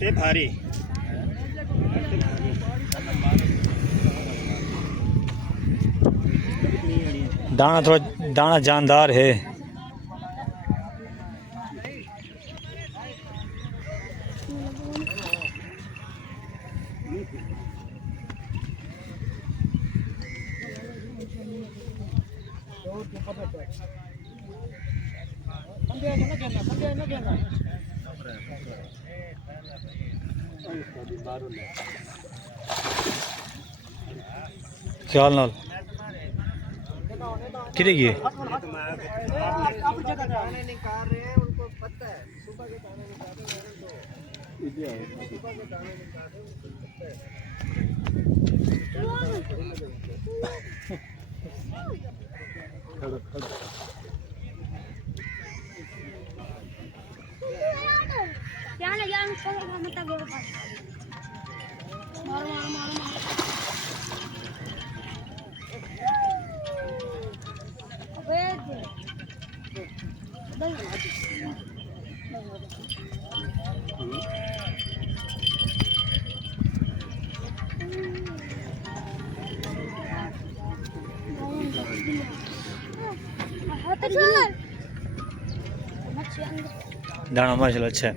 ते भारी दाना थोड़ा दाना जानदार है। ख्याल नाल कितने की है? दाना माशाल्लाह अच्छा है।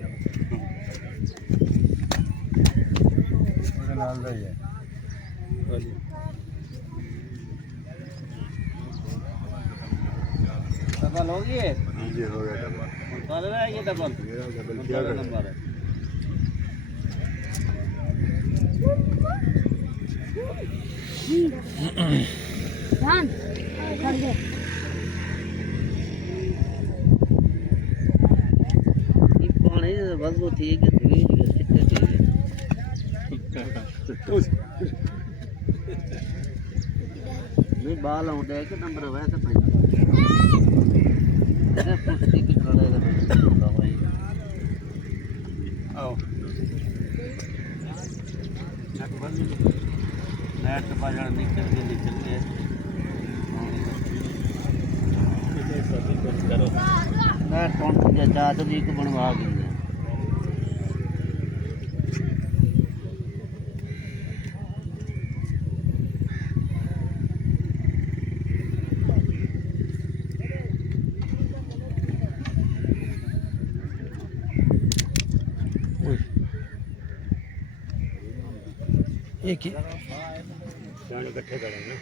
डबल हो गई है जी हो गया डबल कल है ये डबल क्या नंबर है धान कर दे ये पानी बस वो थी कि धुई चिट्टे थी नहीं बाल आउंदे कि नंबर वैसे भाई पुष्टि की लड़ाई का भाई आओ नेट बाजार निकल के नेट कौन सा चार्ज भी एक बनवा देंगे एक ही इकट्ठे करेंगे।